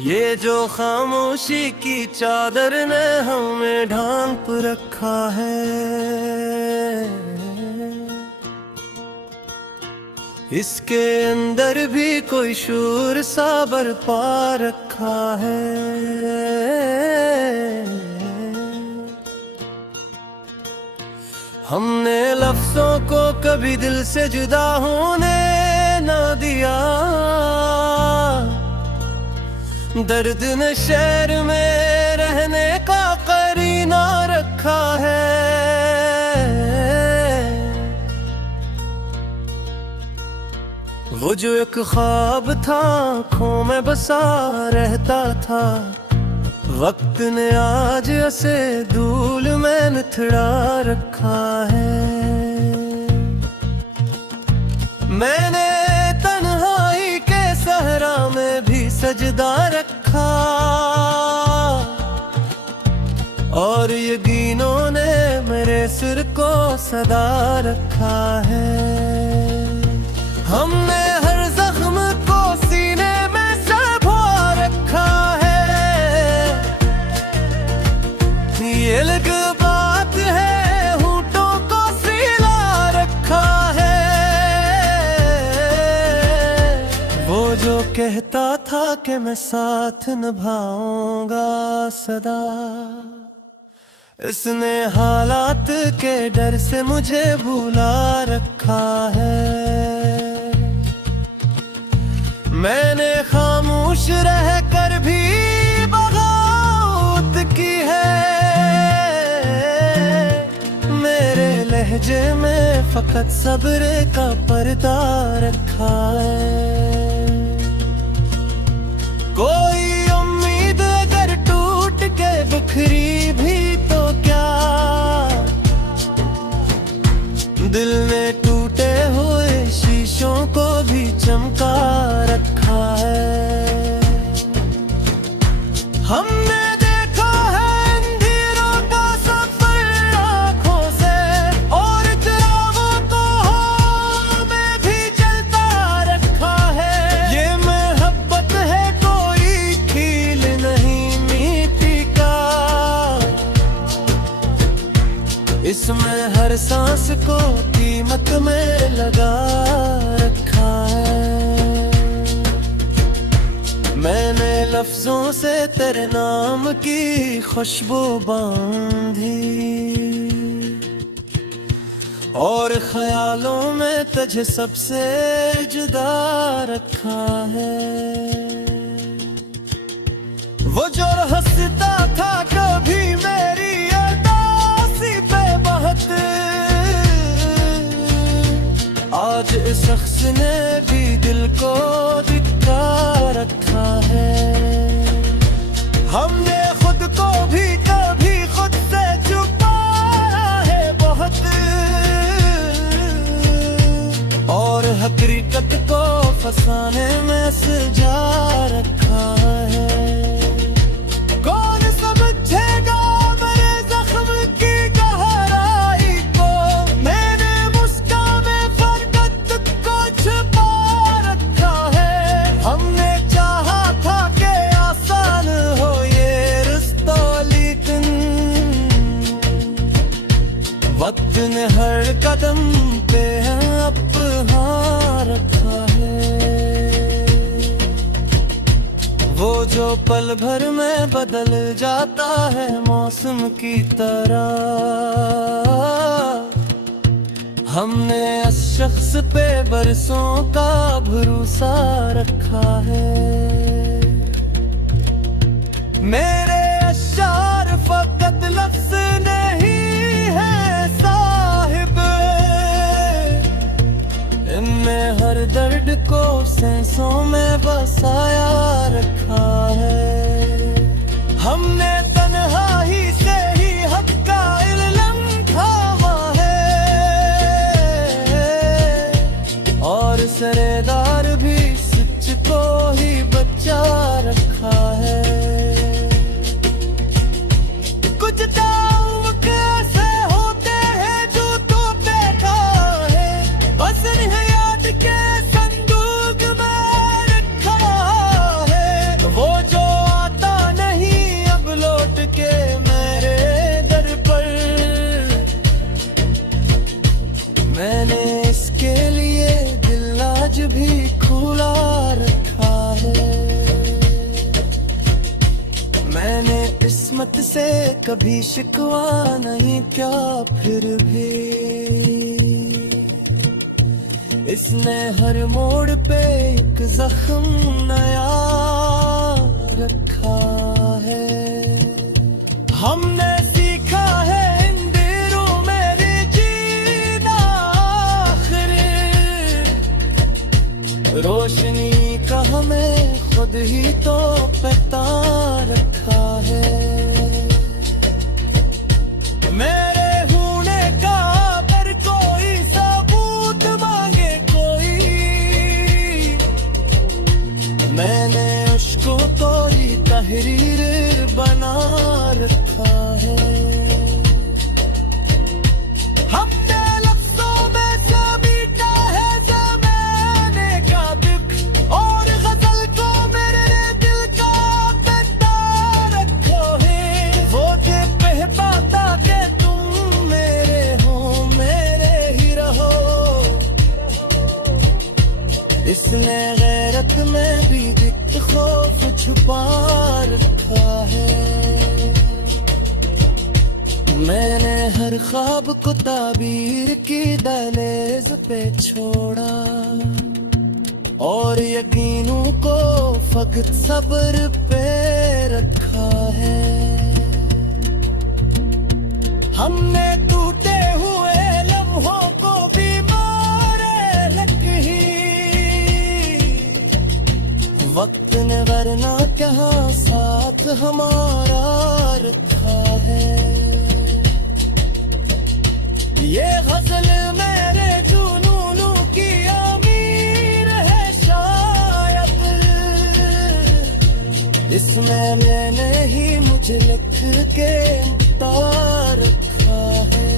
ये जो खामोशी की चादर ने हमें ढांप रखा है, इसके अंदर भी कोई शूर सा बरपा रखा है। हमने लफ्जों को कभी दिल से जुदा होने न दिया, दर्द ने शहर में रहने का करीना रखा है। वो जो एक ख्वाब था आँखों में बसा रहता था, वक्त ने आज उसे धूल में निथड़ा रखा है। मैंने तन्हाई के सहरा में भी सजदा रखा, और यकीनों ने मेरे सिर को सदा रखा है। हमने हर जख्म को सीने में सबो रखा है, ये अलग बात है होठों को सिला रखा है। वो जो कहता था कि मैं साथ निभाऊंगा सदा, इसने हालात के डर से मुझे भुला रखा है। मैंने खामोश रहकर भी बगावत की है, मेरे लहजे में फकत सब्र का पर्दा रखा है। कोई उम्मीद अगर टूट के बिखरी भी तो क्या, दिल ने टूटे हुए शीशों को भी चमका रखा है। हमने देखा है अंधेरों का सफर आँखों से, और चिरागों को हमें भी जलता रखा है। ये मोहब्बत है कोई खील नहीं मिट्टी का, इसमें हर सांस को कीमत में लगा रखा है। मैंने लफ्जों से तेरे नाम की खुशबू बांधी, और ख्यालों में तुझे सबसे जुदा रखा है। वो जो हंसता था कभी मेरी अदासी पे बहुत, आज इस शख्स ने भी दिल को दिखा रखा है। हमने खुद को भी कभी खुद से छुपाया है बहुत, और हकीकत को फसाने में सजा रखा है। कौन समझेगा मेरे जख्म की गहराई को, मैंने मुस्कान में फरकत को छुपा रखा है। हमने चाहा था कि आसान हो ये रिश्ता, लेकिन वक्त ने हर कदम पे अपना रखा है। वो जो पल भर में बदल जाता है मौसम की तरह, हमने इस शख्स पे बरसों का भरोसा रखा है। मेरे अशार फकत लफ्ज नहीं है साहिब, इनमें हर दर्द को सांसों में बसाया रखा है। हमने तन्हाई से ही हक का इल्म थामा है, और सरेदार भी सच को ही बचा रखा है। कुछ ताउम्र कैसे होते हैं जो तू बैठा है, बस नहीं याद के संदूक में रखा है। वो जो किस्मत से कभी शिकवा नहीं, क्या फिर भी इसने हर मोड़ पे एक जख्म नया रखा है। हमने सीखा है इन दिनों में जीना, आखिर रोशनी का हमें खुद ही तो पता रखा है। मेरे होने का अगर कोई सबूत मांगे कोई, मैंने उसको तो ही तहरीर बना रखा है। हमने लफ्ज़ों में समेटा है ज़माने का दुख, और गज़ल को मेरे दिल का बता रखो है। वो जे कहता कि तुम मेरे हो मेरे ही रहो, इसने गैरत में भी दिख खौफ छुपा रखा है। मैंने हर ख्वाब को ताबीर की दहलीज पे छोड़ा, और यकीनों को फकत सब्र पे रखा है। हमने टूटे हुए लम्हों को भी मारे लगी, वक्त ने वरना क्या साथ हमारा रखा है। ये गजल मेरे जुनूनों की अमीर है शायद, इसमें मैंने ही मुझे लिख के उतार रखा है।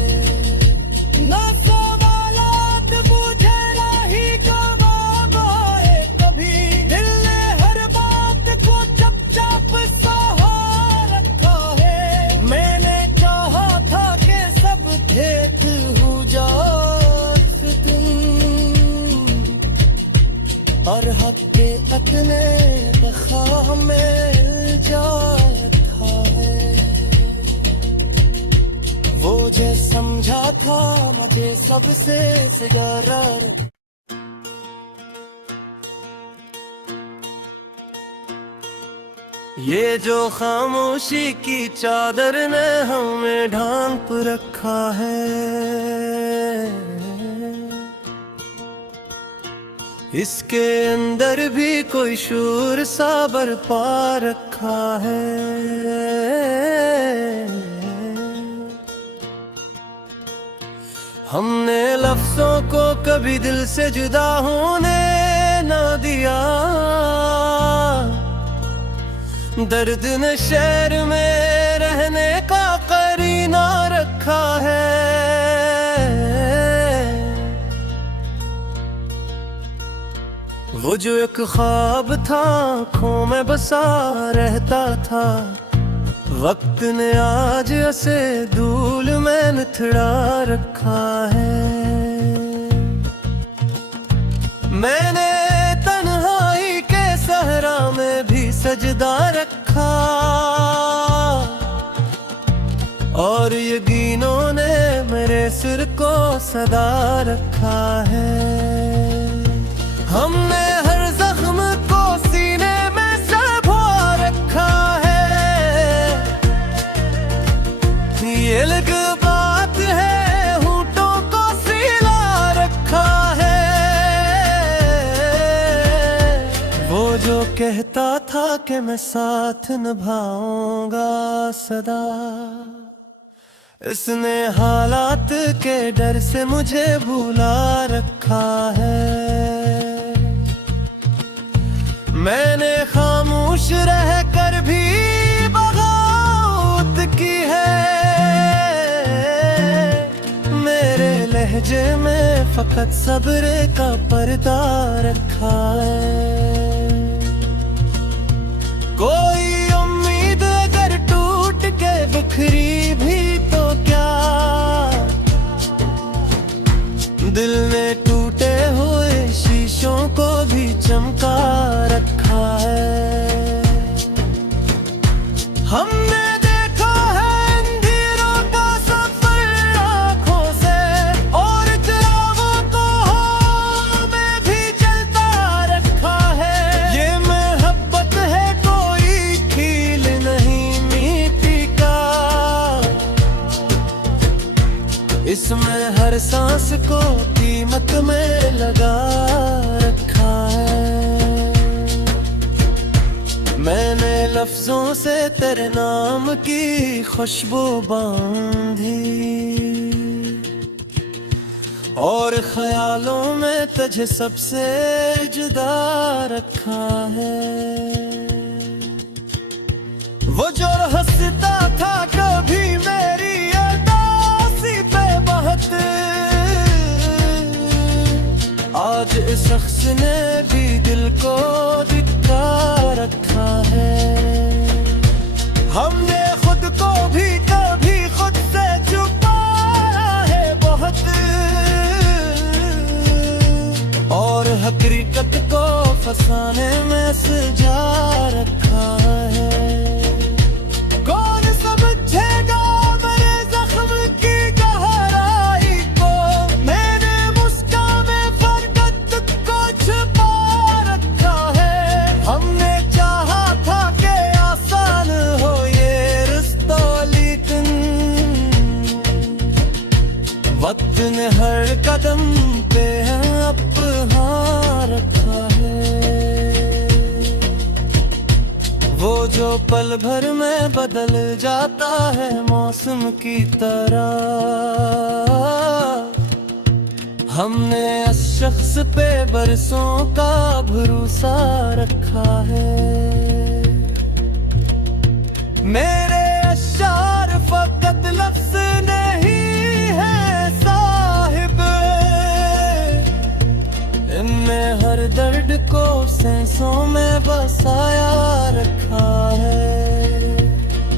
ना सवालात मुझे राही जवाब आए कभी, दिल ने हर बात को चुपचाप सहा रखा है। मैंने चाहा था कि सब भेद हो जात दिन, और हकीकत ने दखा मिल जाता है। वो जे समझा था मुझे सबसे ज्यादा, ये जो खामोशी की चादर ने हमें ढांप रखा है, इसके अंदर भी कोई शूर सा बरपा रखा है। हमने लफ्जों को कभी दिल से जुदा होने न दिया, दर्द ने शहर में रहने का करीना रखा है। वो जो एक ख्वाब था आँखों में बसा रहता था, वक्त ने आज ऐसे धूल में निथड़ा रखा है। मैंने तन्हाई के सहरा में भी सजदा रखा, और यकीनों ने मेरे सिर को सदा रखा है। हमने हर जख्म को सीने में सबो रखा है, ये अलग बात है होठों को सिला रखा है। वो जो कहता था कि मैं साथ निभाऊंगा सदा, इसने हालात के डर से मुझे भुला रखा है। मैंने खामोश रहकर भी बगावत की है, मेरे लहजे में फकत सब्र का पर्दा रखा है। कोई उम्मीद अगर टूट के बिखरी भी तो क्या, दिल में टूटे हुए शीशों को भी चमका रखा है। हमने देखा को कीमत में लगा रखा है। मैंने लफ्जों से तेरे नाम की खुशबू बांधी और ख्यालों में तुझे सबसे जुदा रखा है। वो जो हंसता था कभी मेरी उदासी पे बहुत, आज इस शख्स ने भी दिल को दिखा रखा है। हमने खुद को भी कभी खुद से छुपाया है बहुत, और हकीकत को फसाने में सजा रखा है। कौन समझेगा मेरे जख्म की गहराई को, मैंने मुस्कान में फरकत को छुपा रखा है। हमने चाहा था कि आसान हो ये रिश्ता, लेकिन वक्त ने हर कदम पे अपना रखा है। वो जो पल भर में बदल जाता है मौसम की तरह, हमने इस शख्स पे बरसों का भरोसा रखा है। मेरे अशार फकत लफ्ज नहीं है साहिब, इनमें हर दर्द को सांसों में बसाया रखा है।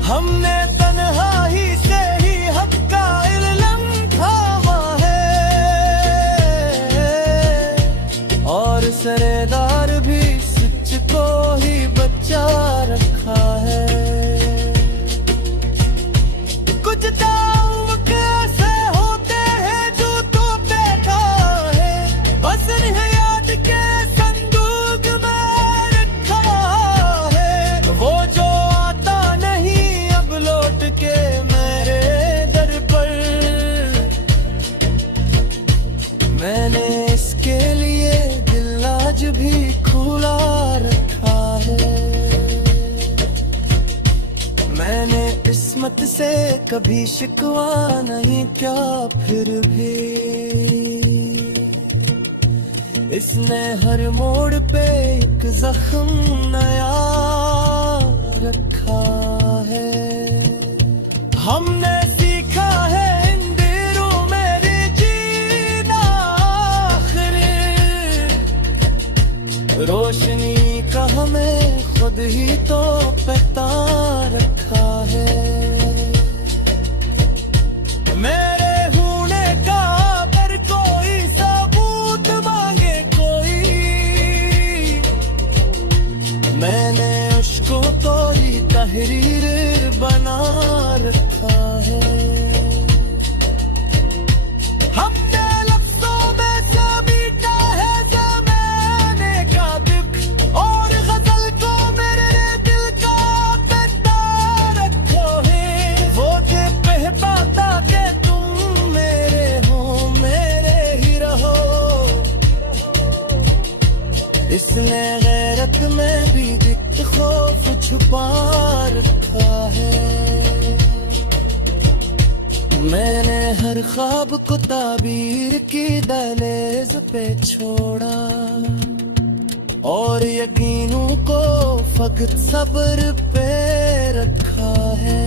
हमने तन्हाई से ही हक का इल्म थामा है, और सरेदार भी सच को ही बचा रखा है। कुछ दाव कैसे होते हैं जो तू बैठा है, बस नहीं याद के संदूक में रखा है। वो जो आता नहीं अब लौट के मेरे दर पर, मैंने इसके लिए दिल आज भी खुला रखा है। मैंने किस्मत से कभी शिकवा नहीं क्या, फिर भी इसने हर मोड़ पे एक जख्म नया रखा है। हमने सीखा है इन दिनों मेरे जीना आखिरी, रोशनी का हमें खुद ही तो पता रखा है। मेरे होने का अगर कोई सबूत मांगे कोई, मैंने उसको तो ही तहरीर बना रखा है। हमने लफ्जों में से मीठा है ज़माने का दुख, और गजल को मेरे दिल का बता रखो है। वो जो कहता था कि तुम मेरे हो मेरे ही रहो, इसने गैरत में भी दिख खौफ छुपा रखा है। मैंने हर ख्वाब को ताबीर की दहलीज पे छोड़ा, और यकीनों को फकत सब्र पे रखा है।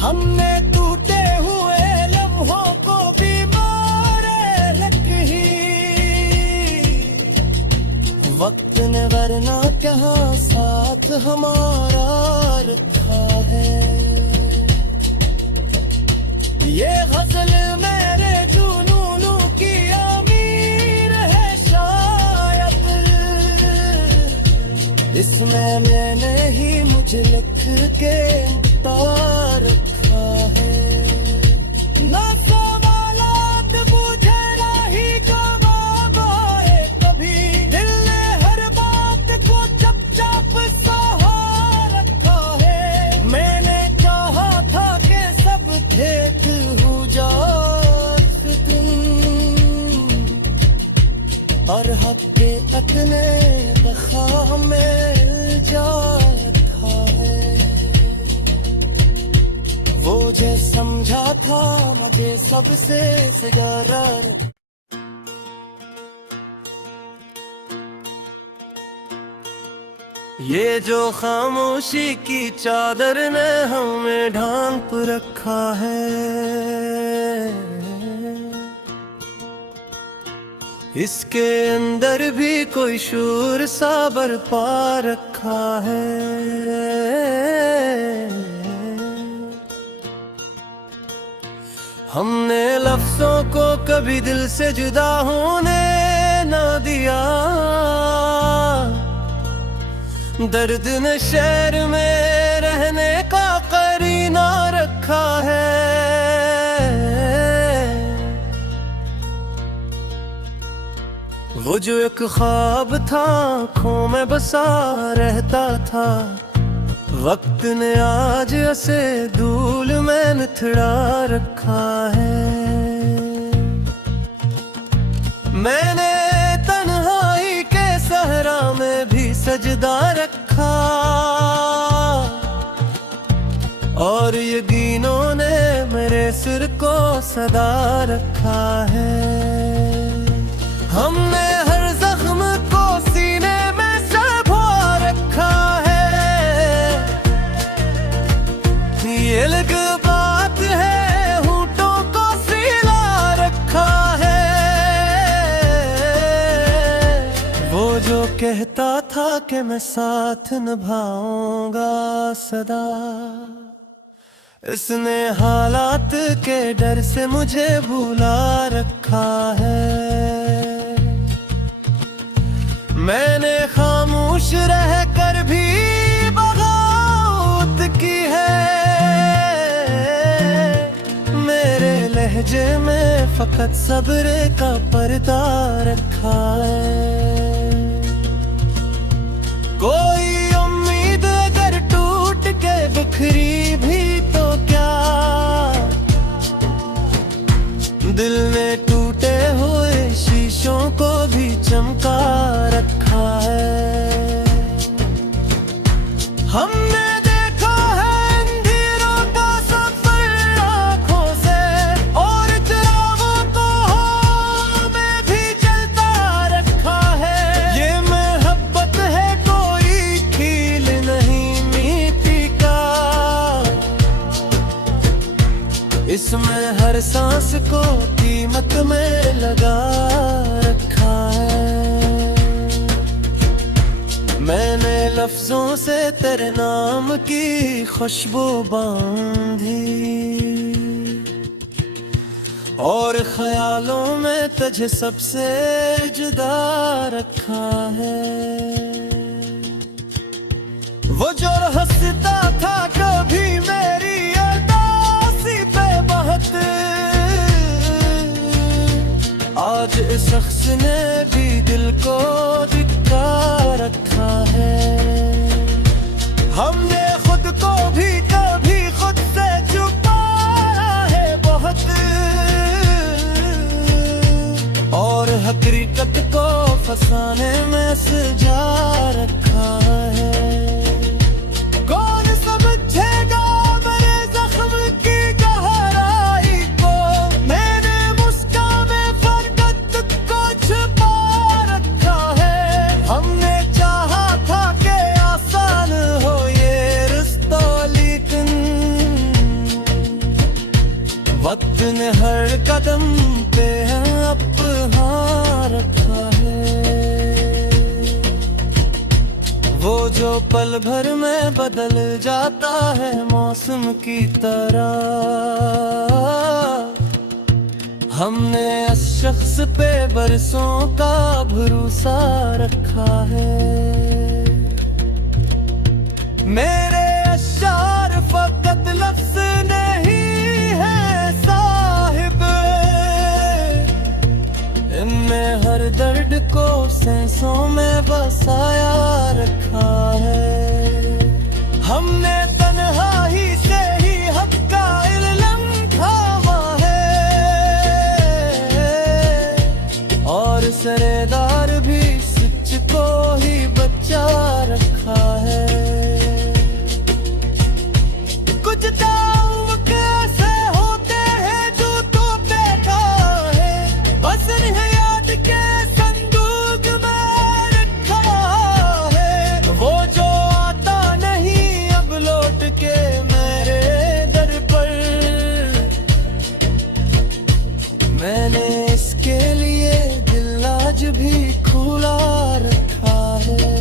हमने टूटे हुए लम्हों को भी मारे रखी, वक्त ने वरना क्या साथ हमारा रखा है। ये गजल मेरे जुनूनों की अमीर है शायद, इसमें मैंने ही मुझे लिख के उतार रखा है। ना सवालात मुझे राही जवाब आए कभी, दिल ने हर बात को चुपचाप सहा रखा है। मैंने चाहा था कि सब ठीक हो जाए, और हकीकत ने बखा में जा रखा है। वो जो समझा था मुझे सबसे ज्यादा। ये जो खामोशी की चादर ने हमें ढांप रखा है, इसके अंदर भी कोई शूर सा बरपा रखा है। हमने लफ्जों को कभी दिल से जुदा होने न दिया। दर्द ने शहर में रहने का करीना रखा है। वो जो एक ख्वाब था आँखों में बसा रहता था, वक्त ने आज उसे धूल में निथड़ा रखा है। मैंने तन्हाई के सहरा में भी सजदा रखा, और यकीनों ने मेरे सिर को सदा रखा है। हमने हर जख्म को सीने में सबो रखा है। ये अलग बात है, होंठों को सिला रखा है। वो जो कहता था कि मैं साथ निभाऊंगा सदा, इसने हालात के डर से मुझे भुला रखा है। मैंने खामोश रहकर भी बगावत की है। मेरे लहजे में फकत सब्र का पर्दा रखा है। कोई उम्मीद अगर टूट के बिखरी भी तो क्या, दिल ने टूटे हुए शीशों को भी चमका रखा है। हमने देखा है अंधेरों का सफर आँखों से, और चिरागों को हमें भी जलता रखा है। ये मोहब्बत है कोई खील नहीं मिट्टी का, इसमें हर सांस को कीमत में लगा रखा है। मैंने लफ्जों से तेरे नाम की खुशबू बांधी, और ख्यालों में तुझे सबसे जुदा रखा है। वो जो हंसता था कभी मेरी अदासी पे बहुत, आज इस शख्स ने भी दिल को दिखा रखा है। हमने खुद को भी कभी खुद से छुपाया है बहुत, और हकीकत को फसाने में सजा रखा है। कौन समझेगा मेरे जख्म की गहराई को, मैंने मुस्कान में फरकत को छुपा रखा है। हमने चाहा था कि आसान हो ये रिश्ता, लेकिन वक्त ने हर कदम पे अपना रखा है। वो जो पल भर में बदल जाता है मौसम की तरह, हमने इस शख्स पे बरसों का भरोसा रखा है। मेरे अशार फकत लफ्ज नहीं है साहिब, इनमें हर दर्द को सांसों में बसाया रखा है। हमने तन्हाई से ही हक का इल्म थामा है, और सरेदार अवसर है याद के संदूक में रखा है, वो जो आता नहीं अब लौट के मेरे दर पर। मैंने इसके लिए दिल आज भी खुला रखा है।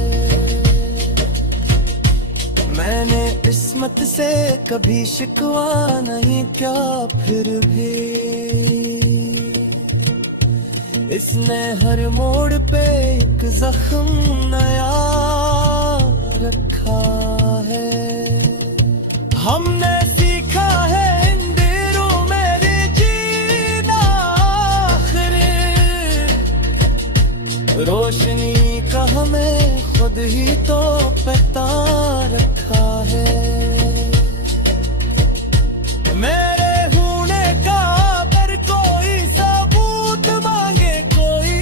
मैंने किस्मत से कभी शिकवा नहीं क्या, फिर भी इसने हर मोड़ पे एक जख्म नया रखा है। हमने सीखा है इन दिनों में जीना, आखिर रोशनी का हमें खुद ही तो पता रखा है। मेरे होने का अगर कोई सबूत मांगे कोई,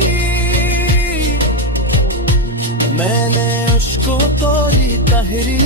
मैंने उसको तोड़ी तहरी